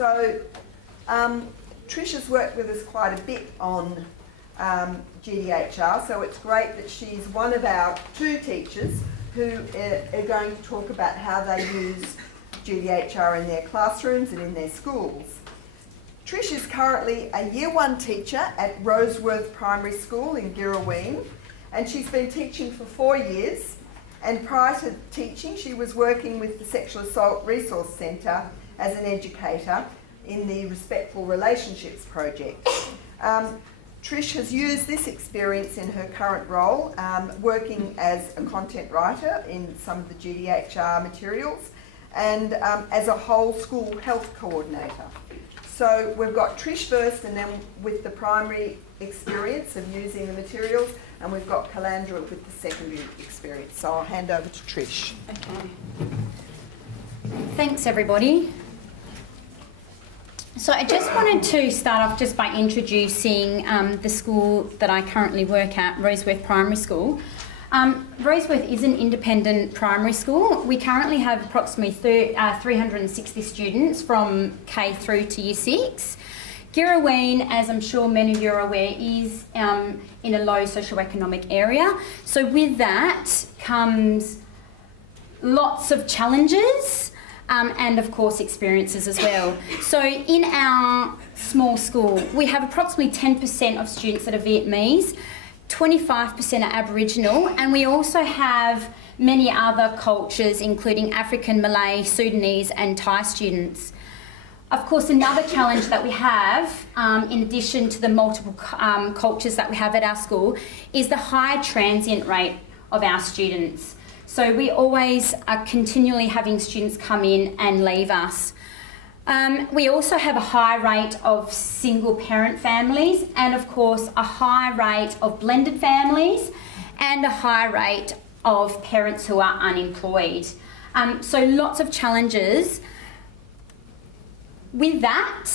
So Trish has worked with us quite a bit on GDHR, so it's great that she's one of our 2 teachers who are going to talk about how they use GDHR in their classrooms and in their schools. Trish is currently a Year 1 teacher at Roseworth Primary School in Girraween, and she's been teaching for 4 years, and prior to teaching she was working with the Sexual Assault Resource Centre as an educator in the Respectful Relationships project. Trish has used this experience in her current role, working as a content writer in some of the GDHR materials and as a whole school health coordinator. So we've got Trish first, and then with the primary experience of using the materials, and we've got Calandra with the secondary experience. So I'll hand over to Trish. Okay. Thanks, everybody. So I just wanted to start off just by introducing the school that I currently work at, Roseworth Primary School. Roseworth is an independent primary school. We currently have approximately 360 students from K through to Year 6. Girraween, as I'm sure many of you are aware, is in a low socioeconomic area. So with that comes lots of challenges and of course experiences as well. So in our small school, we have approximately 10% of students that are Vietnamese, 25% are Aboriginal, and we also have many other cultures including African, Malay, Sudanese and Thai students. Of course, another challenge that we have, in addition to the multiple cultures that we have at our school, is the high transient rate of our students. So we always are continually having students come in and leave us. We also have a high rate of single parent families, and of course a high rate of blended families and a high rate of parents who are unemployed. So lots of challenges. With that,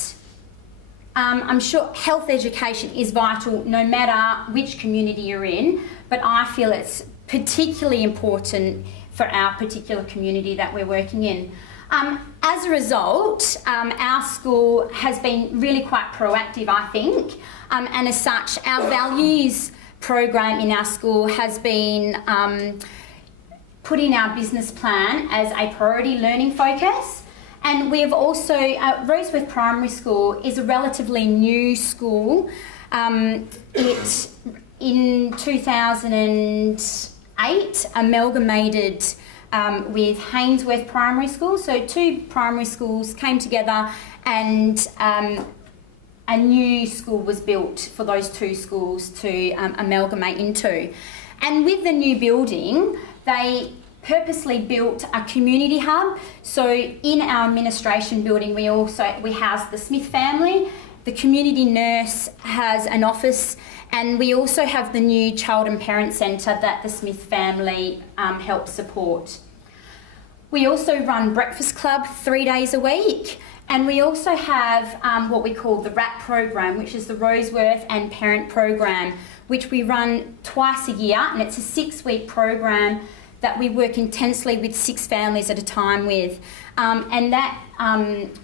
I'm sure health education is vital no matter which community you're in, but I feel it's particularly important for our particular community that we're working in. As a result, our school has been really quite proactive, I think, and as such, our values program in our school has been put in our business plan as a priority learning focus. And we have also, Roseworth Primary School is a relatively new school. It, in 2008, amalgamated with Hainsworth Primary School. So 2 primary schools came together and a new school was built for those 2 schools to amalgamate into. And with the new building, they purposely built a community hub. So in our administration building, we house the Smith family. The community nurse has an office, and we also have the new child and parent centre that the Smith family helps support. We also run breakfast club 3 days a week, and we also have what we call the RAP program, which is the Roseworth and Parent program, which we run twice a year, and it's a 6-week program that we work intensely with 6 families at a time with. And that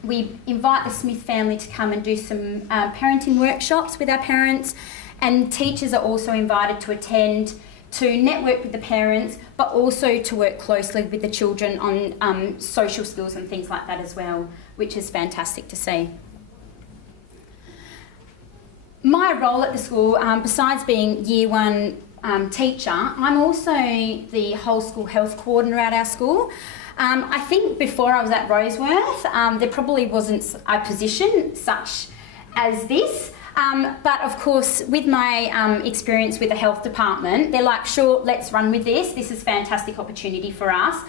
we invite the Smith family to come and do some parenting workshops with our parents, and teachers are also invited to attend to network with the parents, but also to work closely with the children on social skills and things like that as well, which is fantastic to see. My role at the school, besides being Year 1 teacher, I'm also the whole school health coordinator at our school. I think before I was at Roseworth, there probably wasn't a position such as this. But of course, with my experience with the health department, they're like, sure, let's run with this. This is a fantastic opportunity for us,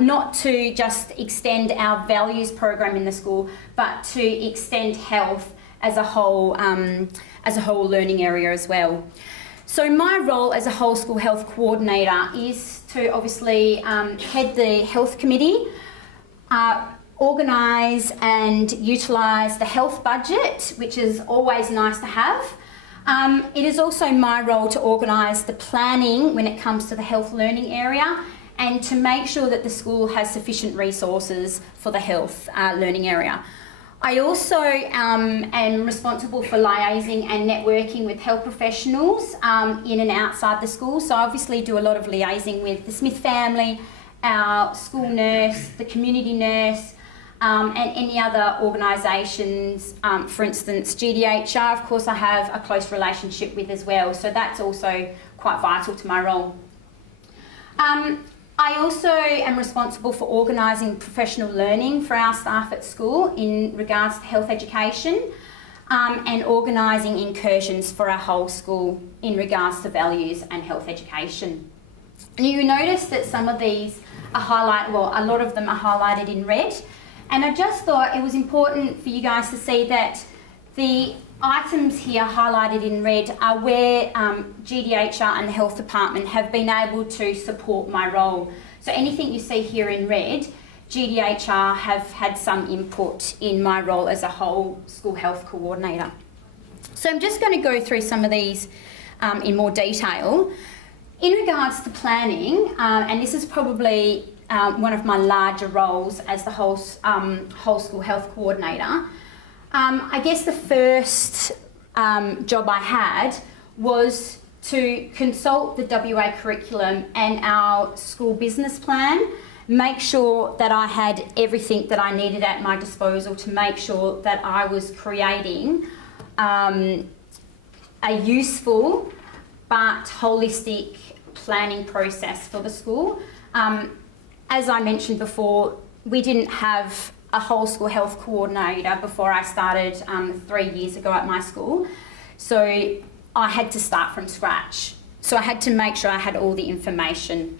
not to just extend our values program in the school, but to extend health as a whole learning area as well. So my role as a whole school health coordinator is to obviously head the health committee, organise and utilise the health budget, which is always nice to have. It is also my role to organise the planning when it comes to the health learning area, and to make sure that the school has sufficient resources for the health learning area. I also am responsible for liaising and networking with health professionals in and outside the school. So I obviously do a lot of liaising with the Smith family, our school nurse, the community nurse, and any other organisations. For instance, GDHR, of course, I have a close relationship with as well. So that's also quite vital to my role. I also am responsible for organising professional learning for our staff at school in regards to health education, and organising incursions for our whole school in regards to values and health education. And you notice that some of these are highlighted, well, a lot of them are highlighted in red, and I just thought it was important for you guys to see that the items here highlighted in red are where GDHR and the health department have been able to support my role. So anything you see here in red, GDHR have had some input in my role as a whole school health coordinator. So I'm just going to go through some of these in more detail. In regards to planning, and this is probably one of my larger roles as the whole school health coordinator, I guess the first job I had was to consult the WA curriculum and our school business plan, make sure that I had everything that I needed at my disposal to make sure that I was creating a useful but holistic planning process for the school. As I mentioned before, we didn't have a whole school health coordinator before I started 3 years ago at my school. So I had to start from scratch. So I had to make sure I had all the information.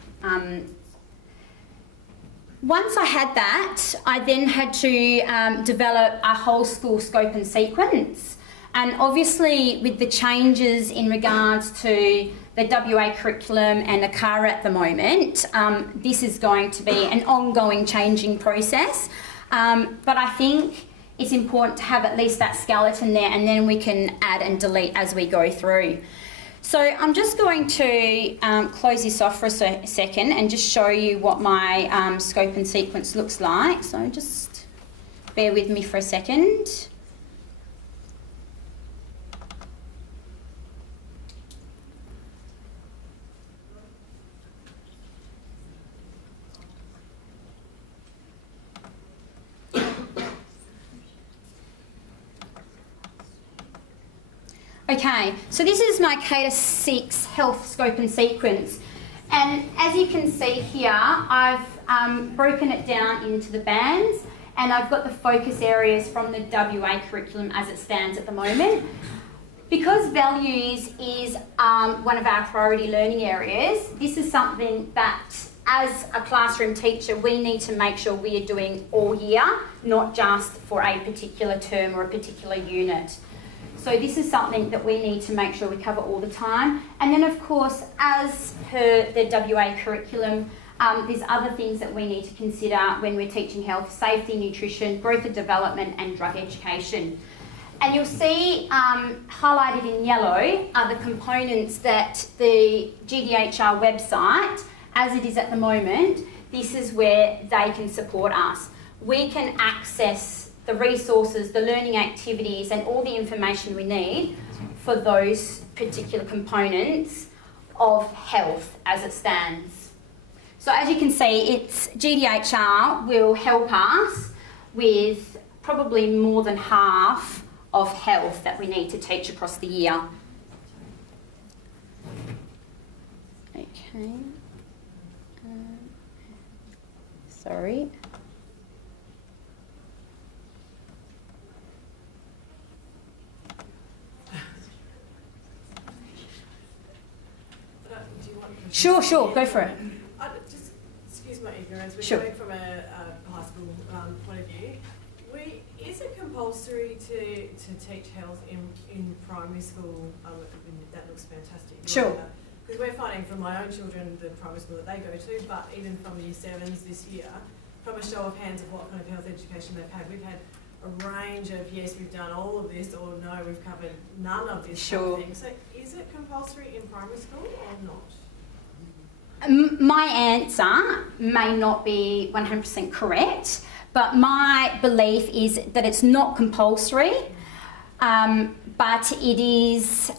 Once I had that, I then had to develop a whole school scope and sequence. And obviously with the changes in regards to the WA curriculum and the CAR at the moment, this is going to be an ongoing changing process. But I think it's important to have at least that skeleton there, and then we can add and delete as we go through. So I'm just going to close this off for a second and just show you what my scope and sequence looks like. So just bear with me for a second. Okay, so this is my K-6 health scope and sequence. And as you can see here, I've broken it down into the bands, and I've got the focus areas from the WA curriculum as it stands at the moment. Because values is one of our priority learning areas, this is something that as a classroom teacher, we need to make sure we are doing all year, not just for a particular term or a particular unit. So this is something that we need to make sure we cover all the time. And then of course, as per the WA curriculum, there's other things that we need to consider when we're teaching health, safety, nutrition, growth and development, and drug education. And you'll see highlighted in yellow are the components that the GDHR website, as it is at the moment, this is where they can support us. We can access the resources, the learning activities, and all the information we need for those particular components of health as it stands. So as you can see, it's GDHR will help us with probably more than half of health that we need to teach across the year. Okay. Sorry. Sure, go for it. Just excuse my ignorance, we're Sure. coming from a high school point of view. Is it compulsory to teach health in primary school? That looks fantastic. Sure. Because we're finding from my own children, the primary school that they go to, but even from year 7s this year, from a show of hands of what kind of health education they've had, we've had a range of, yes, we've done all of this, or no, we've covered none of this Sure. kind of thing. So is it compulsory in primary school or not? My answer may not be 100% correct, but my belief is that it's not compulsory, but it is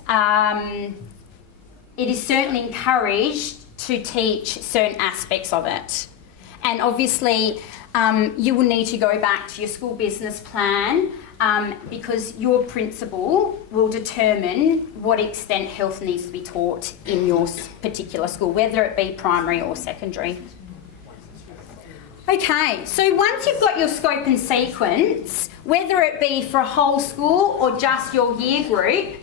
certainly encouraged to teach certain aspects of it. And obviously, you will need to go back to your school business plan because your principal will determine what extent health needs to be taught in your particular school, whether it be primary or secondary. Okay, so once you've got your scope and sequence, whether it be for a whole school or just your year group,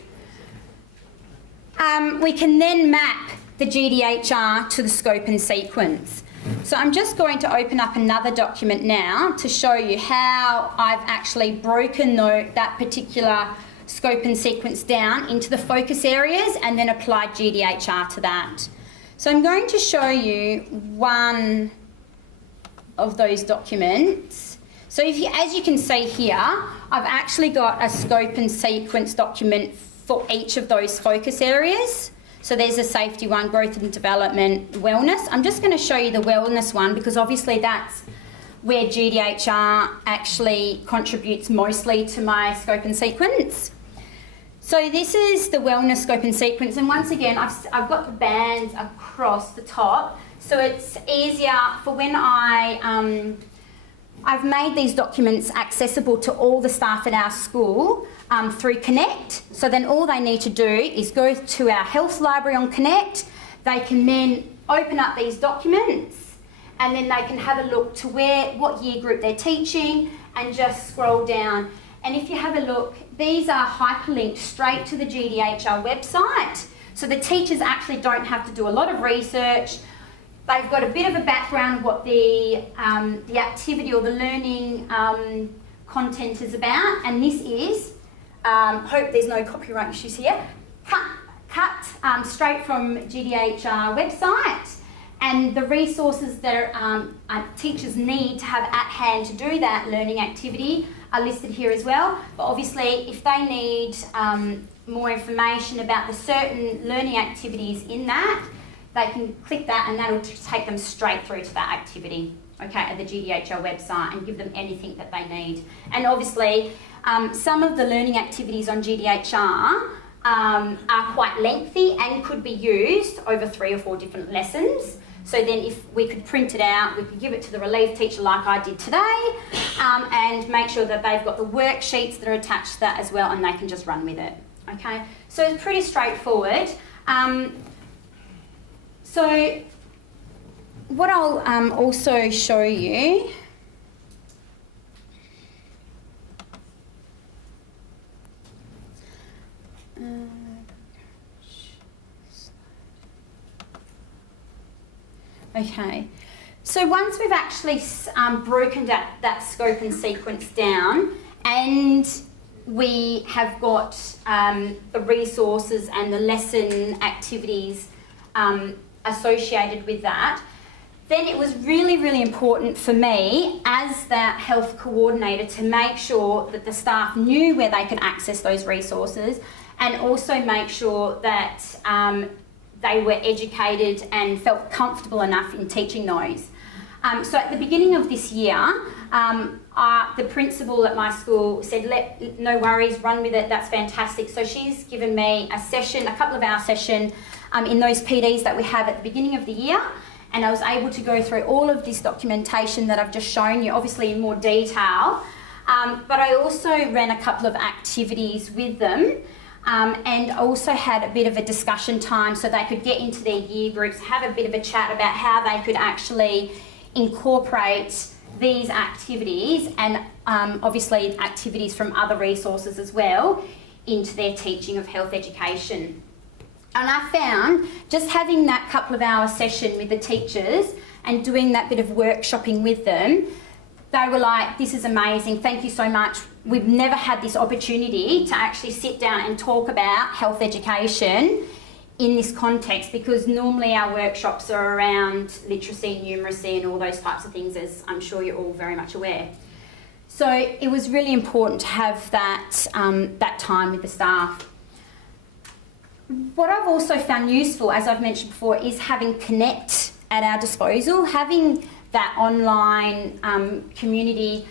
we can then map the GDHR to the scope and sequence. So I'm just going to open up another document now to show you how I've actually broken that particular scope and sequence down into the focus areas and then applied GDHR to that. So I'm going to show you one of those documents. So as you can see here, I've actually got a scope and sequence document for each of those focus areas. So there's a safety one, growth and development, wellness. I'm just going to show you the wellness one because obviously that's where GDHR actually contributes mostly to my scope and sequence. So this is the wellness scope and sequence, and once again I've got the bands across the top, so it's easier for when I've made these documents accessible to all the staff at our school through Connect. So then all they need to do is go to our health library on Connect. They can then open up these documents and then they can have a look to what year group they're teaching and just scroll down. And if you have a look, these are hyperlinked straight to the GDHR website. So the teachers actually don't have to do a lot of research. They've got a bit of a background of what the activity or the learning content is about, and this is, hope there's no copyright issues here, cut straight from GDHR website, and the resources that teachers need to have at hand to do that learning activity are listed here as well. But obviously, if they need more information about the certain learning activities in that, they can click that and that'll take them straight through to that activity, okay, at the GDHR website and give them anything that they need. And obviously, some of the learning activities on GDHR are quite lengthy and could be used over 3 or 4 different lessons. So then if we could print it out, we could give it to the relief teacher like I did today and make sure that they've got the worksheets that are attached to that as well and they can just run with it, okay? So it's pretty straightforward. So what I'll also show you okay, so once we've actually broken that scope and sequence down and we have got the resources and the lesson activities associated with that, then it was really, really important for me as that health coordinator to make sure that the staff knew where they could access those resources and also make sure that they were educated and felt comfortable enough in teaching those. So at the beginning of this year, the principal at my school said, no worries, run with it, that's fantastic. So she's given me a couple of hour session in those PDs that we have at the beginning of the year, and I was able to go through all of this documentation that I've just shown you, obviously in more detail, but I also ran a couple of activities with them and also had a bit of a discussion time so they could get into their year groups, have a bit of a chat about how they could actually incorporate these activities and obviously activities from other resources as well into their teaching of health education. And I found just having that couple of hour session with the teachers and doing that bit of workshopping with them, they were like, this is amazing, thank you so much. We've never had this opportunity to actually sit down and talk about health education in this context, because normally our workshops are around literacy, numeracy and all those types of things, as I'm sure you're all very much aware. So it was really important to have that, that time with the staff. What I've also found useful, as I've mentioned before, is having Connect at our disposal, having that online community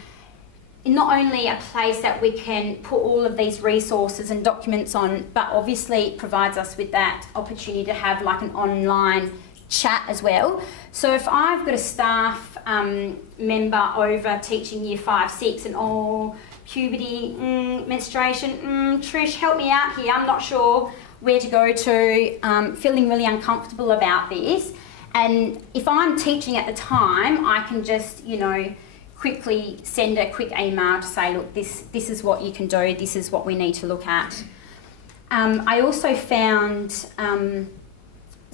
not only a place that we can put all of these resources and documents on, but obviously it provides us with that opportunity to have like an online chat as well. So if I've got a staff member over teaching year 5, 6 and puberty, menstruation, Trish, help me out here, I'm not sure where to go to, feeling really uncomfortable about this. And if I'm teaching at the time, I can just, quickly send a quick email to say, look, this is what you can do, this is what we need to look at. I also found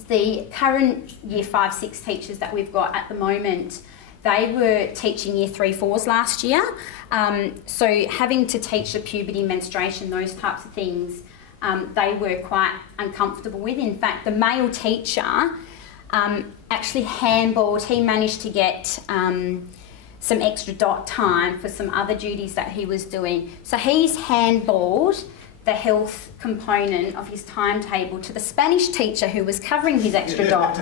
the current year 5, 6 teachers that we've got at the moment, they were teaching year 3, 4s last year. So having to teach the puberty, menstruation, those types of things, they were quite uncomfortable with. In fact, the male teacher actually handballed, he managed to get some extra dot time for some other duties that he was doing. So he's handballed the health component of his timetable to the Spanish teacher who was covering his extra dot.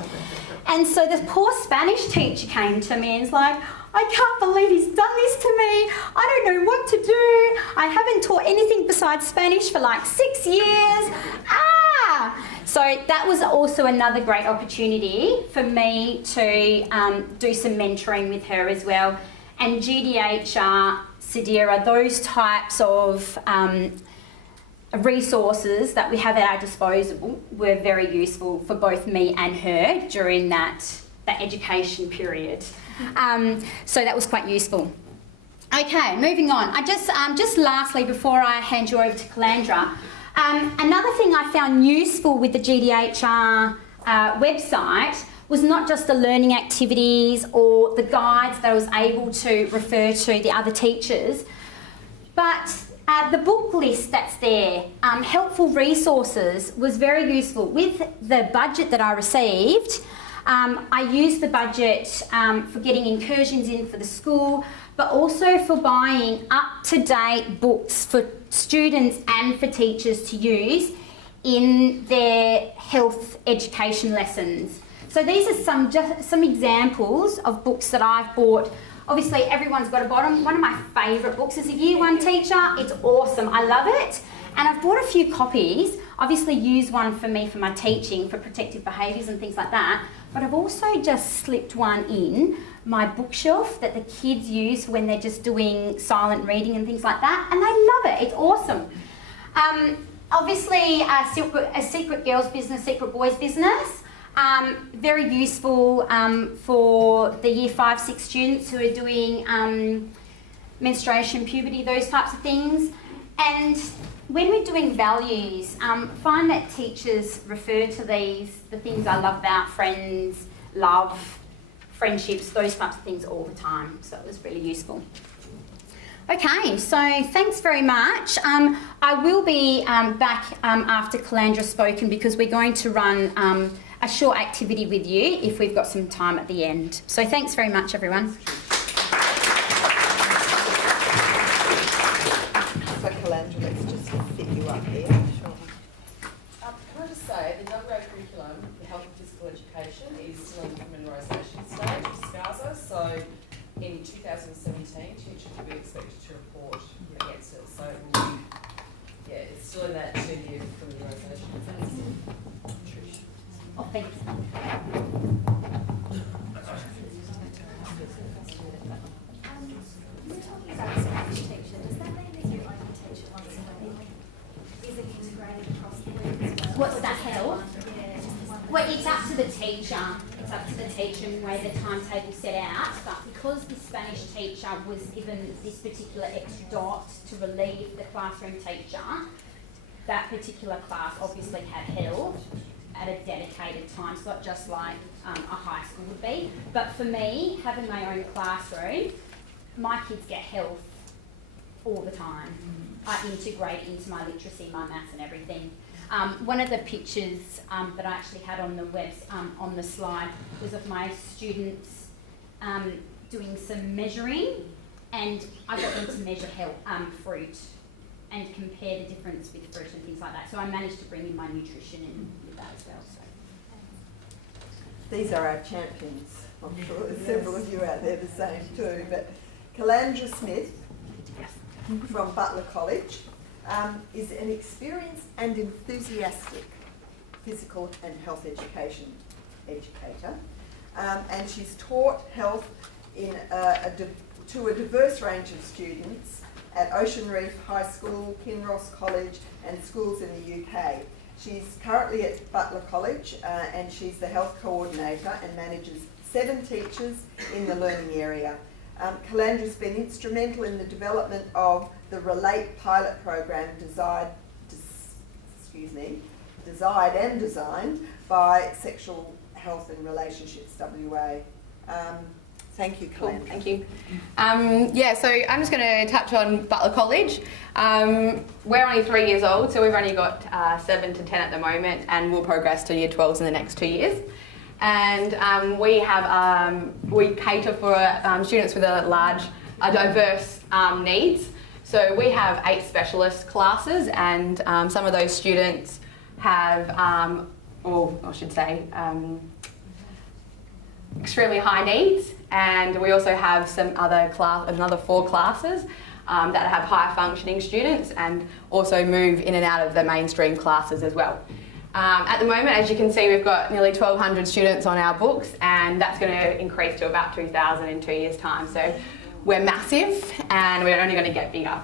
And so the poor Spanish teacher came to me and was like, I can't believe he's done this to me. I don't know what to do. I haven't taught anything besides Spanish for like 6 years. So that was also another great opportunity for me to do some mentoring with her as well. And GDHR, Sedera, those types of resources that we have at our disposal were very useful for both me and her during that education period. So that was quite useful. Okay, moving on. I just lastly, before I hand you over to Calandra, another thing I found useful with the GDHR website was not just the learning activities or the guides that I was able to refer to the other teachers, but the book list that's there, helpful resources, was very useful. With the budget that I received, I used the budget for getting incursions in for the school, but also for buying up-to-date books for students and for teachers to use in their health education lessons. So these are some examples of books that I've bought. Obviously, everyone's got a bottom. One of my favourite books is a Year 1 teacher. It's awesome. I love it. And I've bought a few copies. Obviously, used one for me for my teaching, for protective behaviours and things like that. But I've also just slipped one in my bookshelf that the kids use when they're just doing silent reading and things like that. And they love it. It's awesome. Obviously, a Secret Girls Business, Secret Boys Business. Very useful for the year 5, 6 students who are doing menstruation, puberty, those types of things. And when we're doing values, find that teachers refer to these, the things I love about friends, love, friendships, those types of things all the time. So it was really useful. Okay, so thanks very much. I will be back after Calandra's spoken because we're going to run a short activity with you if we've got some time at the end. So thanks very much, everyone. So Calandra, let's just fit you up here. Sure. Can I just say, the WA curriculum, the health and physical education, is still in the familiarisation stage of SCASA, so in 2017, teachers will be expected to report against it. So it will be, it's still in that 2-year familiarisation phase. Trish. Oh, thank you. You're talking about Spanish teacher. Does that mean that you only teach it once a week? Is it integrated across the week as well? What's that, health? Yeah, just one. Well, it's up to the teacher. It's up to the teacher and where the timetable set out. But because the Spanish teacher was given this particular extra dot to relieve the classroom teacher, that particular class obviously had health at a dedicated time slot, just like a high school would be. But for me, having my own classroom, my kids get health all the time. I integrate into my literacy, my maths and everything. One of the pictures that I actually had on the on the slide was of my students doing some measuring, and I got them to measure fruit and compare the difference with fruit and things like that. So I managed to bring in my nutrition in with that as well. So. these are our champions. I'm sure there's several of you out there the same too. But Calandra Smith from Butler College is an experienced and enthusiastic physical and health educator. And she's taught health in to a diverse range of students at Ocean Reef High School, Kinross College and schools in the UK. She's currently at Butler College and she's the health coordinator and manages 7 teachers in the learning area. Calandra's been instrumental in the development of the Relate pilot program designed and designed by Sexual Health and Relationships WA. Thank you, Calandra. Cool, thank you. So I'm just going to touch on Butler College. We're only 3 years old, so we've only got 7 to 10 at the moment, and we'll progress to Year 12s in the next 2 years. And we cater for students with diverse needs. So we have 8 specialist classes, and some of those students have, extremely high needs, and we also have another 4 classes that have high functioning students and also move in and out of the mainstream classes as well. At the moment, as you can see, we've got nearly 1,200 students on our books, and that's going to increase to about 2,000 in 2 years' time. So we're massive, and we're only going to get bigger.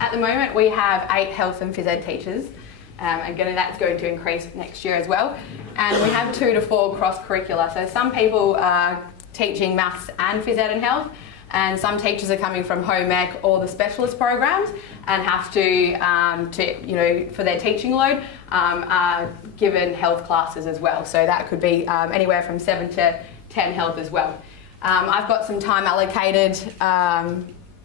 At the moment, we have 8 health and phys ed teachers. Again, that's going to increase next year as well. And we have 2 to 4 cross-curricular. So some people are teaching maths and phys ed and health, and some teachers are coming from home ec or the specialist programs and have to for their teaching load, are given health classes as well. So that could be anywhere from 7 to 10 health as well. I've got some time allocated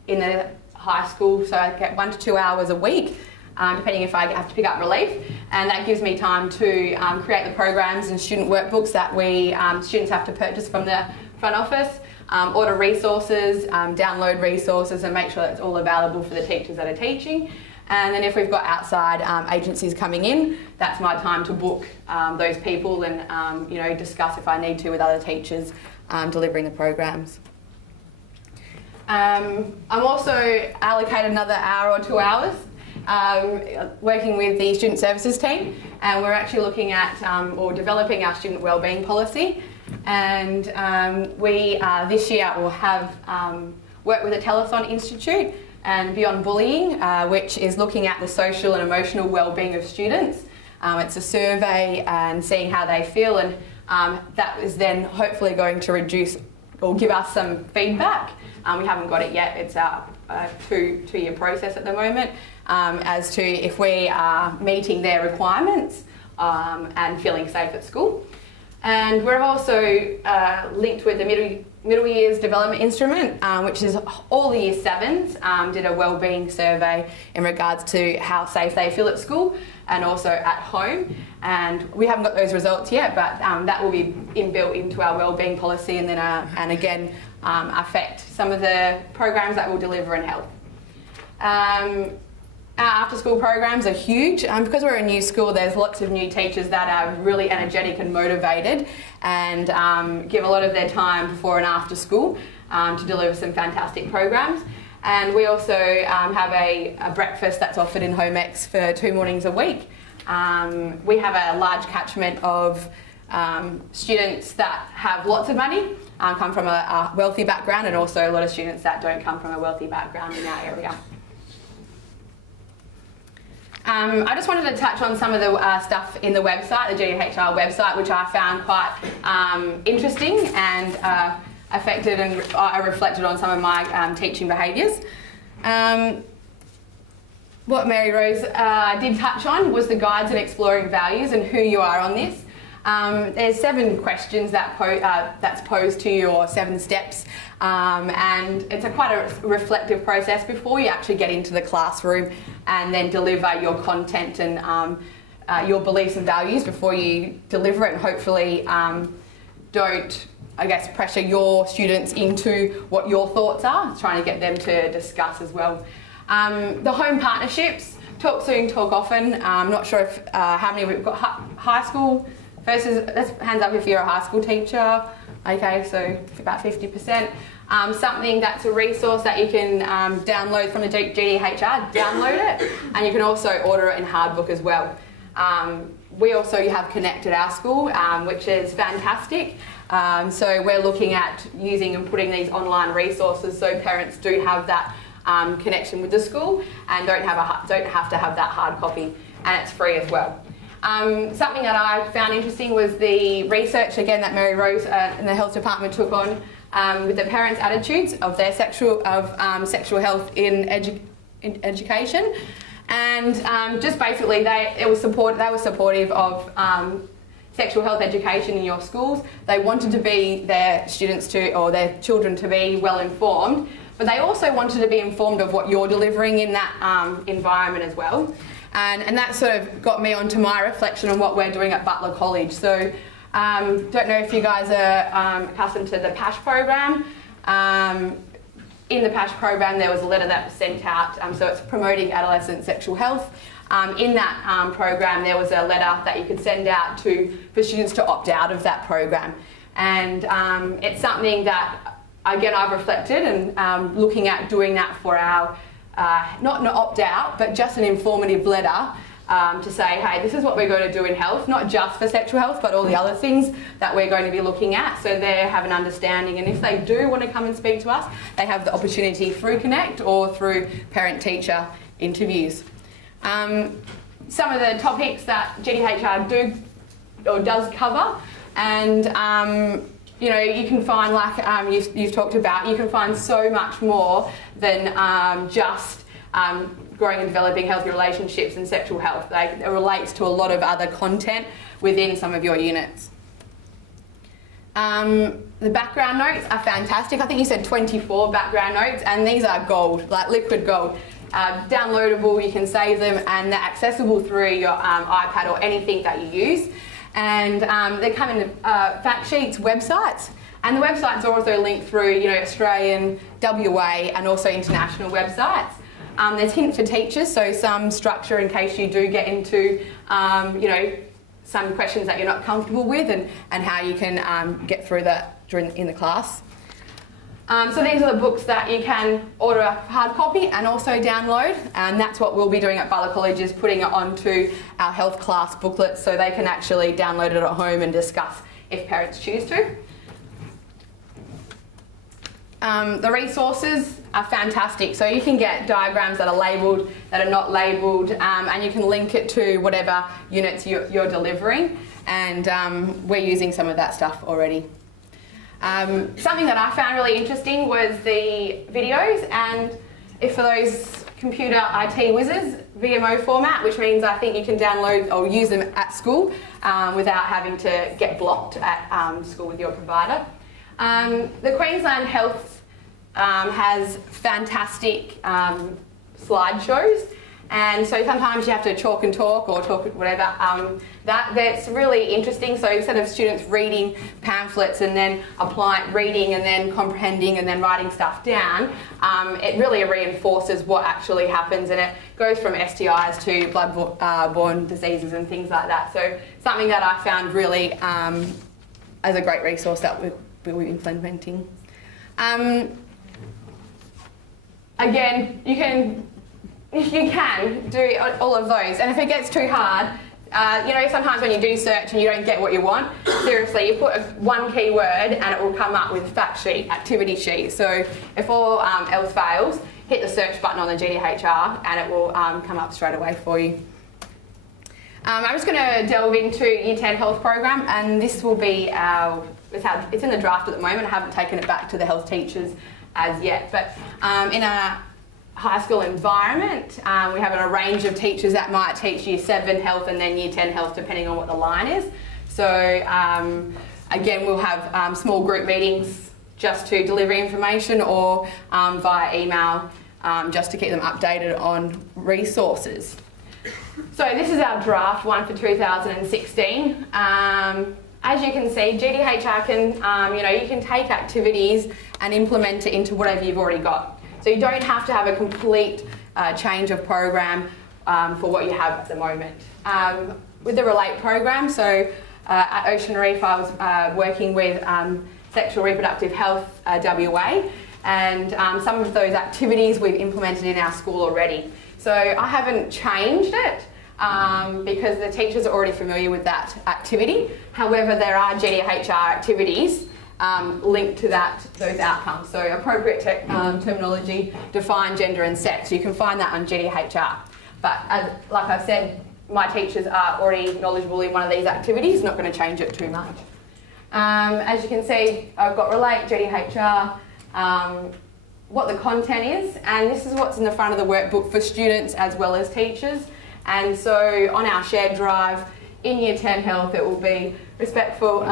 in the high school, so I get 1 to 2 hours a week, depending if I have to pick up relief, and that gives me time to create the programs and student workbooks that students have to purchase from the front office, order resources, download resources, and make sure that's all available for the teachers that are teaching. And then if we've got outside agencies coming in, that's my time to book those people and discuss if I need to with other teachers delivering the programs. I'm also allocated another hour or 2 hours working with the student services team, and we're actually looking at or developing our student wellbeing policy. And we this year will have worked with the Telethon Institute and Beyond Bullying, which is looking at the social and emotional wellbeing of students. It's a survey and seeing how they feel, and that is then hopefully going to reduce or give us some feedback. We haven't got it yet. It's a two-year process at the moment, as to if we are meeting their requirements and feeling safe at school. And we're also linked with the Middle Years Development Instrument, which is all the Year 7s did a wellbeing survey in regards to how safe they feel at school and also at home. And we haven't got those results yet, but that will be inbuilt into our wellbeing policy, and then affect some of the programs that we'll deliver in health. Our after-school programs are huge. Because we're a new school, there's lots of new teachers that are really energetic and motivated and give a lot of their time before and after school to deliver some fantastic programs. And we also have a breakfast that's offered in home ecs for 2 mornings a week. We have a large catchment of students that have lots of money, come from a wealthy background, and also a lot of students that don't come from a wealthy background in our area. I just wanted to touch on some of the stuff in the website, the GDHR website, which I found quite interesting and affected and reflected on some of my teaching behaviours. What Mary Rose did touch on was the guides and exploring values and who you are on this. There's 7 questions that's posed to you, or 7 steps, and it's quite a reflective process before you actually get into the classroom and then deliver your content and your beliefs and values before you deliver it, and hopefully don't, pressure your students into what your thoughts are, trying to get them to discuss as well. The home partnerships, talk soon, talk often. I'm not sure if how many we've got high school versus, let's hands up if you're a high school teacher. Okay, so about 50%. Something that's a resource that you can download from the GDHR, download it, and you can also order it in hardbook as well. We also have Connect at our school, which is fantastic. So we're looking at using and putting these online resources so parents do have that connection with the school and don't have to have that hard copy, and it's free as well. Something that I found interesting was the research again that Mary Rose and the health department took on with the parents' attitudes of their sexual health in education, and just basically they were supportive of sexual health education in your schools. They wanted to be their students or their children to be well informed, but they also wanted to be informed of what you're delivering in that environment as well. And that sort of got me onto my reflection on what we're doing at Butler College. So don't know if you guys are accustomed to the PASH program. In the PASH program there was a letter that was sent out, so it's promoting adolescent sexual health. In that program there was a letter that you could send out for students to opt out of that program. And it's something that, again, I've reflected and looking at doing that for our, not an opt-out, but just an informative letter to say, hey, this is what we're going to do in health, not just for sexual health, but all the other things that we're going to be looking at, so they have an understanding. And if they do want to come and speak to us, they have the opportunity through Connect or through parent-teacher interviews. Some of the topics that GDHR does cover, and you know, you can find, like you've talked about, you can find so much more than just growing and developing healthy relationships and sexual health. It relates to a lot of other content within some of your units. The background notes are fantastic. I think you said 24 background notes, and these are gold, like liquid gold. Downloadable, you can save them, and they're accessible through your iPad or anything that you use. And they come in fact sheets, websites, and the websites are also linked through, you know, Australian, WA, and also international websites. There's hints for teachers, so some structure in case you do get into, you know, some questions that you're not comfortable with, and how you can get through that in the class. So these are the books that you can order a hard copy and also download, and that's what we'll be doing at Butler College, is putting it onto our health class booklets so they can actually download it at home and discuss if parents choose to. The resources are fantastic, so you can get diagrams that are labelled, that are not labelled, and you can link it to whatever units you're delivering, and we're using some of that stuff already. Something that I found really interesting was the videos, and if for those computer IT whizzes, VMO format, which means I think you can download or use them at school without having to get blocked at school with your provider. The Queensland Health has fantastic slideshows, and so sometimes you have to chalk and talk or talk whatever. That's really interesting. So instead of students reading pamphlets and then reading and then comprehending and then writing stuff down, it really reinforces what actually happens, and it goes from STIs to blood-borne diseases and things like that. So something that I found really as a great resource that we'll be implementing. Again, you can do all of those, and if it gets too hard, you know, sometimes when you do search and you don't get what you want, seriously, you put one keyword and it will come up with fact sheet, activity sheet. So if all else fails, hit the search button on the GDHR and it will come up straight away for you. I'm just going to delve into Year 10 Health Program, and this will be it's in the draft at the moment. I haven't taken it back to the health teachers as yet, but in a high school environment, we have a range of teachers that might teach Year 7 Health and then Year 10 Health, depending on what the line is. So again, we'll have small group meetings just to deliver information, or via email just to keep them updated on resources. So this is our draft one for 2016. As you can see, GDHR can, you can take activities and implement it into whatever you've already got. So you don't have to have a complete change of program for what you have at the moment. With the Relate program, so at Ocean Reef I was working with Sexual Reproductive Health WA, and some of those activities we've implemented in our school already. So I haven't changed it because the teachers are already familiar with that activity. However, there are GDHR activities linked to those outcomes. So appropriate terminology, define gender and sex. You can find that on GDHR. But like I said, my teachers are already knowledgeable in one of these activities, not going to change it too much. As you can see, I've got Relate, GDHR, what the content is, and this is what's in the front of the workbook for students as well as teachers. And so on our shared drive, in Year 10 Health, it will be respectful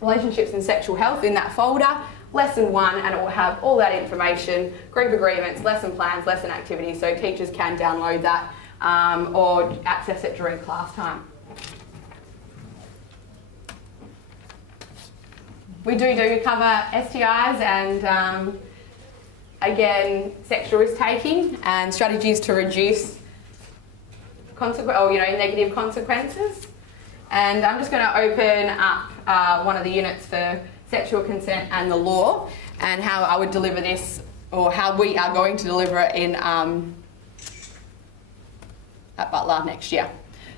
relationships and sexual health in that folder, lesson 1, and it will have all that information, group agreements, lesson plans, lesson activities, so teachers can download that or access it during class time. We do cover STIs and again, sexual risk taking and strategies to reduce negative consequences. And I'm just going to open up one of the units for sexual consent and the law, and how I would deliver this, or how we are going to deliver it in at Butler next year.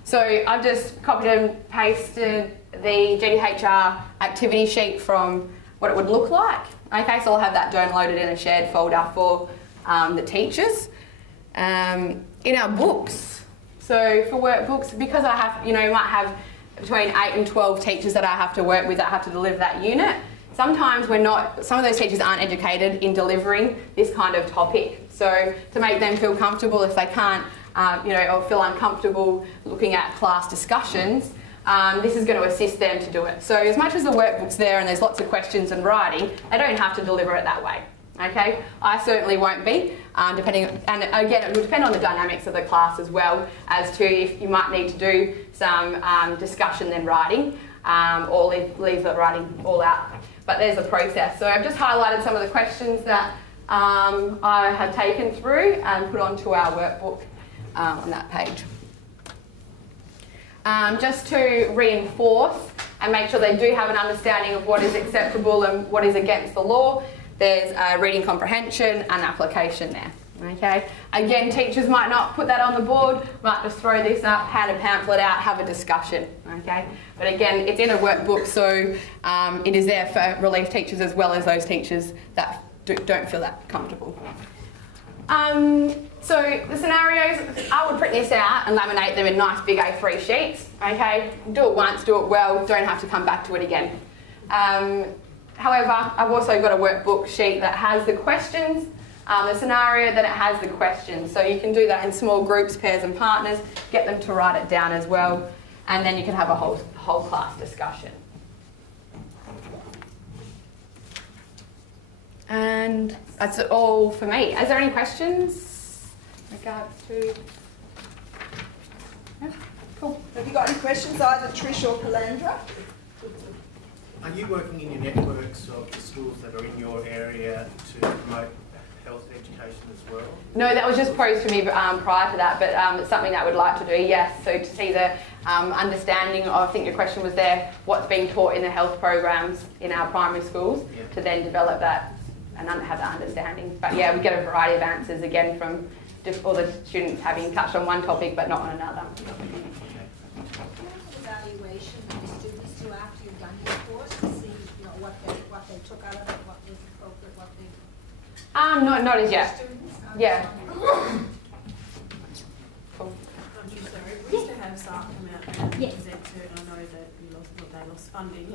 So I've just copied and pasted the GDHR activity sheet from what it would look like. Okay, so I'll have that downloaded in a shared folder for the teachers. In our books, so for workbooks, because I have, might have between 8 and 12 teachers that I have to work with that have to deliver that unit. Sometimes some of those teachers aren't educated in delivering this kind of topic. So to make them feel comfortable, if they can't, or feel uncomfortable looking at class discussions, this is going to assist them to do it. So as much as the workbook's there and there's lots of questions and writing, they don't have to deliver it that way. Okay, I certainly won't be, and again, it will depend on the dynamics of the class as well, as to if you might need to do some discussion then writing, or leave the writing all out. But there's a process. So I've just highlighted some of the questions that I have taken through and put onto our workbook on that page. Just to reinforce and make sure they do have an understanding of what is acceptable and what is against the law, there's reading comprehension and application there. Okay. Again, teachers might not put that on the board, might just throw this up, hand a pamphlet out, have a discussion. Okay. But again, it's in a workbook, so it is there for relief teachers as well as those teachers that don't feel that comfortable. So the scenarios, I would print this out and laminate them in nice big A3 sheets. Okay. Do it once, do it well, don't have to come back to it again. However, I've also got a workbook sheet that has the questions, the scenario, then it has the questions. So you can do that in small groups, pairs and partners, get them to write it down as well, and then you can have a whole class discussion. And that's all for me. Is there any questions in regards to... No? Cool. Have you got any questions, either Trish or Palandra? Are you working in your networks of the schools that are in your area to promote health education as well? No, that was just posed to me prior to that, but it's something that I would like to do, yes. So to see the understanding of, I think your question was there, what's being taught in the health programs in our primary schools, to then develop that and have that understanding. But yeah, we get a variety of answers again from all the students having touched on one topic but not on another. Evaluation of the students too after you've done your course to see, what they took out of it, what was appropriate, what they not as yet. students. Yeah. I'm just sorry, we used to have SART come out and Yeah. present to, and I know that they lost funding.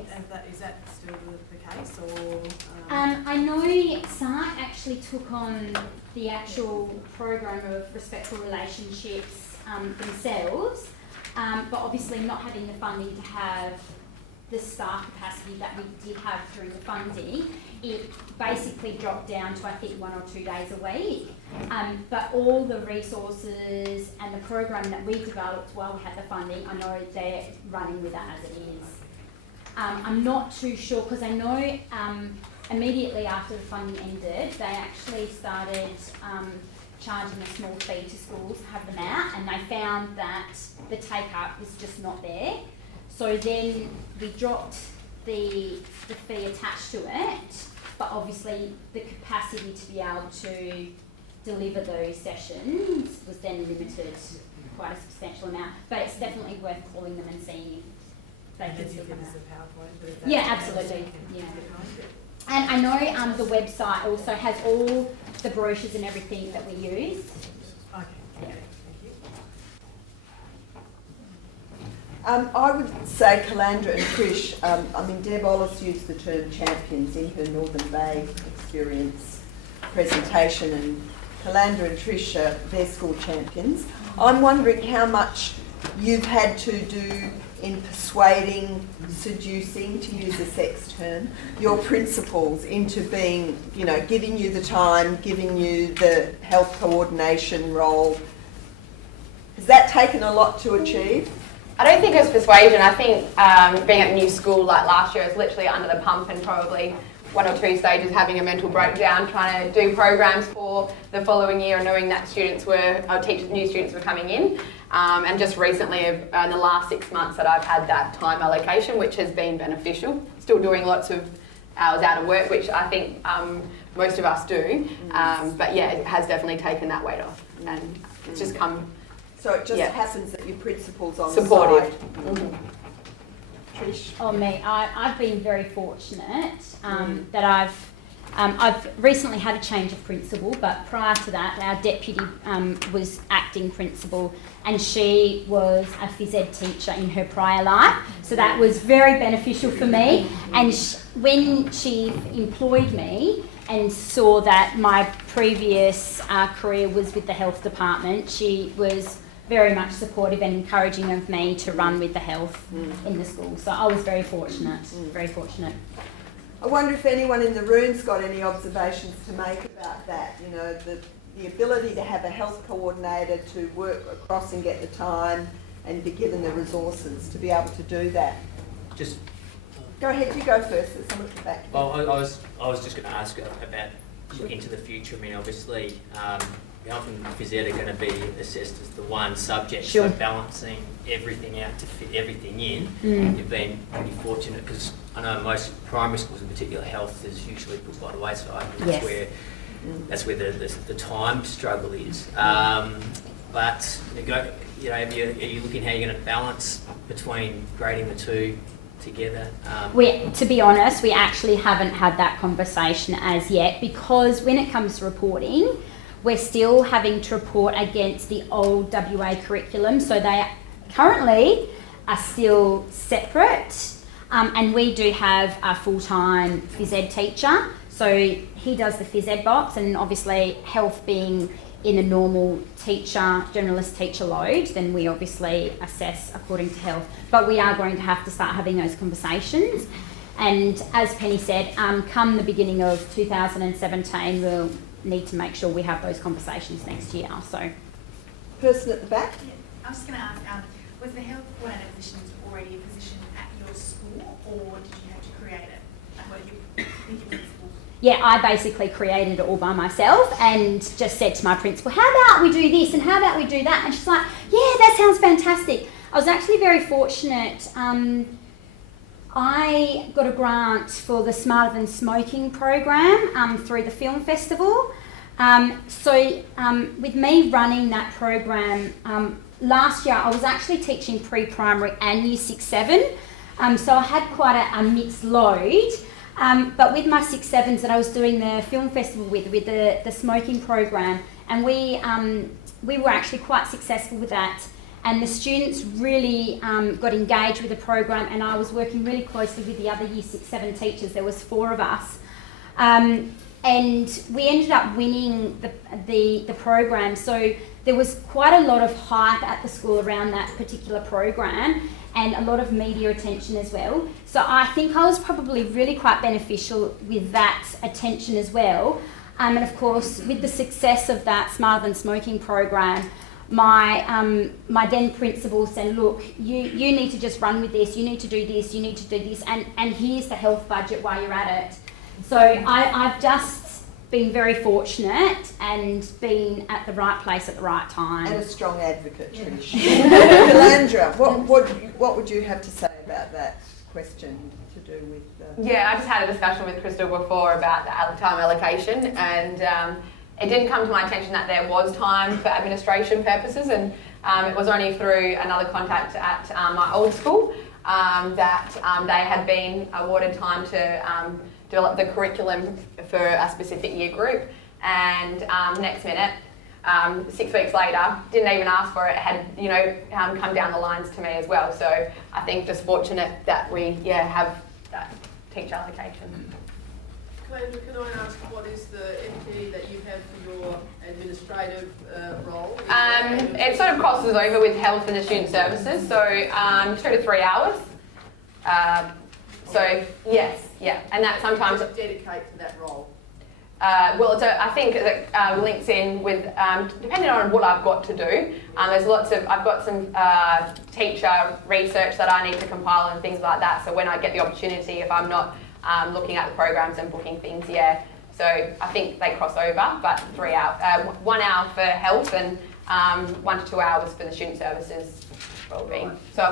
Is that still the case, or? I know SART actually took on the actual program of respectful relationships themselves, but obviously not having the funding to have the staff capacity that we did have through the funding, it basically dropped down to I think 1 or 2 days a week. But all the resources and the program that we developed while we had the funding, I know they're running with that as it is. I'm not too sure because I know immediately after the funding ended, they actually started charging a small fee to schools to have them out, and they found that the take-up was just not there. So then we dropped the fee attached to it, but obviously the capacity to be able to deliver those sessions was then limited quite a substantial amount. But it's definitely worth calling them and seeing if they can still come out. PowerPoint, but if that's Yeah, okay, absolutely. you can Yeah. behind it. And I know the website also has all the brochures and everything that we use. Okay, thank you. I would say Calandra and Trish, I mean, Deb Ollis used the term champions in her Northern Bay experience presentation, and Calandra and Trish are their school champions. I'm wondering how much you've had to do in persuading, seducing, to use a sex term, your principals into being, you know, giving you the time, giving you the health coordination role. Has that taken a lot to achieve? I don't think it was persuasion. I think being at new school like last year, I was literally under the pump and probably 1 or 2 stages having a mental breakdown, trying to do programs for the following year and knowing that new students were coming in. And just recently, in the last 6 months, that I've had that time allocation, which has been beneficial. Still doing lots of hours out of work, which I think most of us do. But yeah, it has definitely taken that weight off, and it's just come. So it just happens that your principal's on supportive. the side. Trish? Oh, me. I've been very fortunate that I've recently had a change of principal, but prior to that, our deputy was acting principal, and she was a phys ed teacher in her prior life, so that was very beneficial for me. And when she employed me and saw that my previous career was with the health department, she was very much supportive and encouraging of me to run with the health in the school. So I was very fortunate, very fortunate. I wonder if anyone in the room's got any observations to make about that, you know, the ability to have a health coordinator to work across and get the time and be given the resources to be able to do that. Just Go ahead, you go first. There's someone at the back. well, I was just going to ask about looking to the future. I mean, obviously, health and phys ed are going to be assessed as the one subject, Sure. so balancing everything out to fit everything in. You've been pretty fortunate, because I know most primary schools, in particular, health is usually put by the wayside. And Yes. That's where the time struggle is. But are you looking how you're going to balance between grading the two together? To be honest, we actually haven't had that conversation as yet, because when it comes to reporting, we're still having to report against the old WA curriculum, so they currently are still separate, and we do have a full-time phys ed teacher, so he does the phys ed box, and obviously health being in a normal generalist teacher load, then we obviously assess according to health. But we are going to have to start having those conversations. And as Penny said, come the beginning of 2017, we'll need to make sure we have those conversations next year. So, Person at the back. Yeah, I was just going to ask, was the health coordinator position already a position at your school, or did you have to create it? Like, what did you think of the school? yeah, I basically created it all by myself and just said to my principal, how about we do this and how about we do that? And she's like, yeah, that sounds fantastic. I was actually very fortunate. I got a grant for the Smarter Than Smoking program through the film festival. With me running that program, last year I was actually teaching pre-primary and Year 6-7, so I had quite a mixed load. But with my 6-7s that I was doing the film festival with the smoking program, and we were actually quite successful with that. And the students really got engaged with the program, and I was working really closely with the other Year 6-7 teachers. There was 4 of us. And we ended up winning the program. So there was quite a lot of hype at the school around that particular program, and a lot of media attention as well. So I think I was probably really quite beneficial with that attention as well. And of course, with the success of that Smarter Than Smoking program, my then principal said, look, you need to just run with this, you need to do this, and here's the health budget while you're at it. So I've just been very fortunate and been at the right place at the right time. And a strong advocate, Trish. Calandra, what would you have to say about that question to do with Yeah, I just had a discussion with Crystal before about the time allocation, and it didn't come to my attention that there was time for administration purposes, and it was only through another contact at my old school that they had been awarded time to develop the curriculum for a specific year group, and next minute, 6 weeks later, didn't even ask for it, had come down the lines to me as well. So I think just fortunate that we have that teacher allocation. Calandra, can I ask what is the FTE that you have for your administrative role? It sort of crosses over with health and the student services, so 2 to 3 hours. So yes, and that sometimes dedicate to that role. I think that links in with depending on what I've got to do. I've got some teacher research that I need to compile and things like that. So when I get the opportunity, if I'm not looking at the programs and booking things, So I think they cross over, but 3 hours, 1 hour for health and 1 to 2 hours for the student services wellbeing. Right. So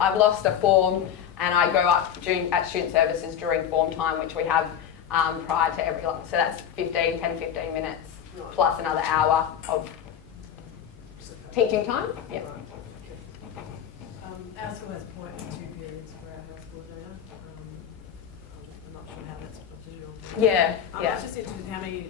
I've lost a form, and I go up at student services during form time, which we have prior to every, so that's 10, 15 minutes plus another hour of teaching time. Yep. Our school has 0.2 periods for our health coordinator. I'm not sure how that's digital. I was just interested in how many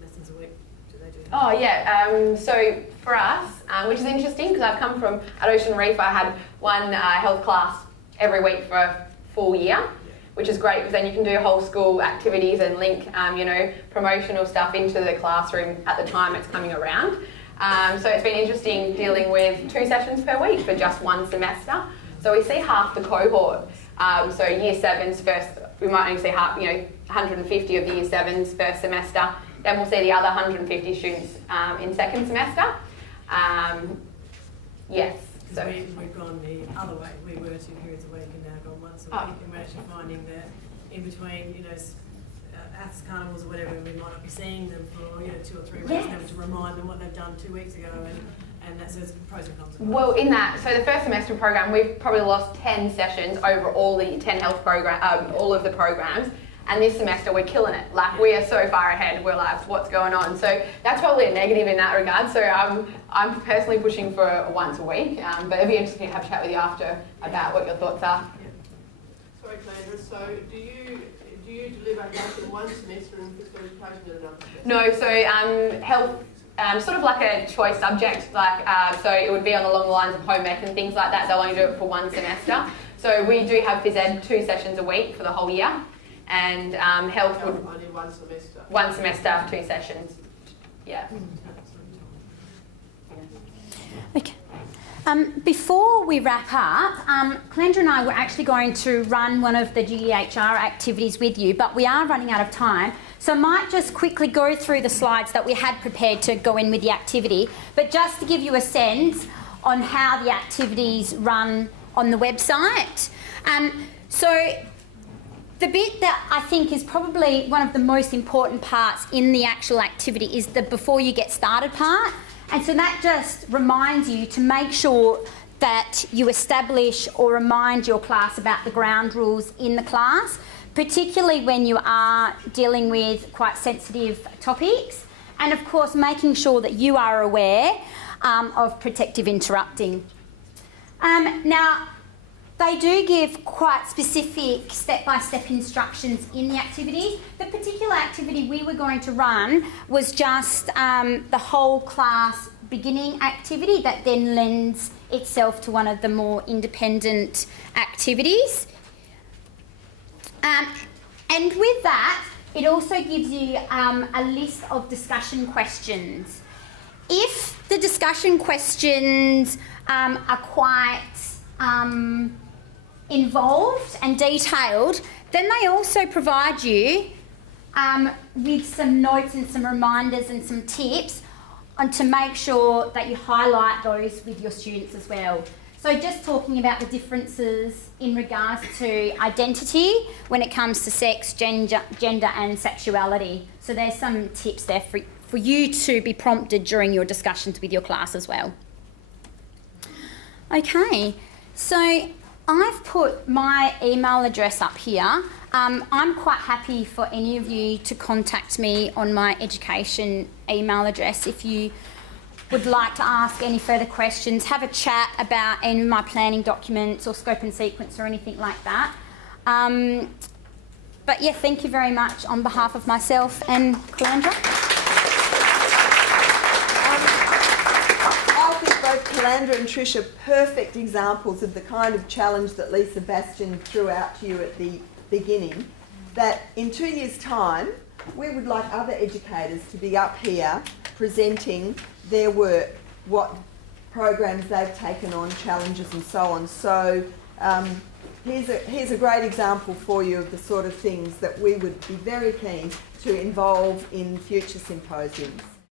lessons a week do they do? Oh yeah, so for us, which is interesting because I've come from, at Ocean Reef I had one health class every week for a full year, which is great because then you can do whole school activities and link, promotional stuff into the classroom at the time it's coming around. So it's been interesting dealing with 2 sessions per week for just 1 semester. So we see half the cohort. So year 7's first, we might only see half, 150 of the year 7's first semester. Then we'll see the other 150 students in second semester. Yes. So we've gone the other way. We were 2 periods a week and now gone once a week, and we're actually finding that in between, AFS carnivals or whatever, we might not be seeing them for 2 or 3 weeks, and having to remind them what they've done 2 weeks ago, and that's there's pros and cons. Well, in that, so the first semester program, we've probably lost 10 sessions over all the 10 health program, all of the programs. And this semester we're killing it. Like we are so far ahead. We're like, what's going on? So that's probably a negative in that regard. So I'm personally pushing for once a week. But it'd be interesting to have a chat with you after about what your thoughts are. Sorry, Calandra. So do you deliver health in one semester and physical education in another semester? No. So health, sort of like a choice subject. So it would be on along the lines of home ec and things like that. They'll only do it for 1 semester. So we do have phys ed 2 sessions a week for the whole year. And health would only 1 semester. 1 semester, 2 sessions. Yeah. Okay. Before we wrap up, Calandra and I were actually going to run one of the GDHR activities with you, but we are running out of time. So I might just quickly go through the slides that we had prepared to go in with the activity, but just to give you a sense on how the activities run on the website. The bit that I think is probably one of the most important parts in the actual activity is the before you get started part. And so that just reminds you to make sure that you establish or remind your class about the ground rules in the class, particularly when you are dealing with quite sensitive topics. And of course, making sure that you are aware of protective interrupting. Now, they do give quite specific step-by-step instructions in the activities. The particular activity we were going to run was just the whole class beginning activity that then lends itself to one of the more independent activities. And with that, it also gives you a list of discussion questions. If the discussion questions are quite involved and detailed, then they also provide you with some notes and some reminders and some tips on to make sure that you highlight those with your students as well. So just talking about the differences in regards to identity when it comes to sex, gender and sexuality. So there's some tips there for you to be prompted during your discussions with your class as well. Okay, so I've put my email address up here. I'm quite happy for any of you to contact me on my education email address if you would like to ask any further questions, have a chat about any of my planning documents or scope and sequence or anything like that. But yeah, thank you very much on behalf of myself and Calandra. I think both Calandra and Trish are perfect examples of the kind of challenge that Lisa Bastian threw out to you at the beginning, that in 2 years' time, we would like other educators to be up here presenting their work, what programs they've taken on, challenges and so on. So here's a great example for you of the sort of things that we would be very keen to involve in future symposiums.